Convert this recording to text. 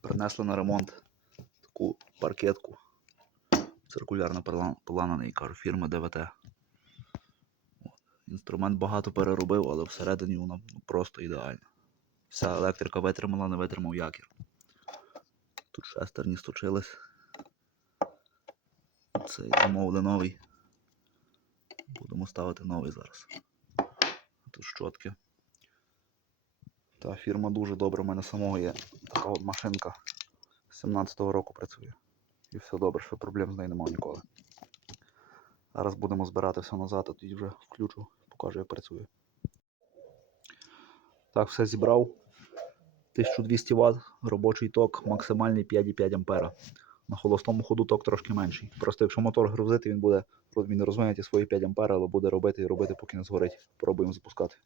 Принесли на ремонт таку паркетку. Циркулярна пила- пила на неї, кажу, фірми ДВТ. Інструмент багато переробив, але всередині вона просто ідеальна. Вся електрика витримала, не витримав якір. Тут шестерні сточились. Цей замовили новий. Будемо ставити новий зараз. Тут щотки. Та фірма дуже добра. У мене самого є така от машинка. З 17-го року працює. І все добре, що проблем з нею немає ніколи. Зараз будемо збирати все назад, а тоді вже включу, покажу, як працює. Так, все зібрав. 1200 Вт, робочий ток, максимальний 5,5 ампера. На холостому ходу ток трошки менший. Просто якщо мотор грузити, він буде він розвинеті свої 5 ампер, але буде робити і робити, поки не згорить. Пробуємо запускати.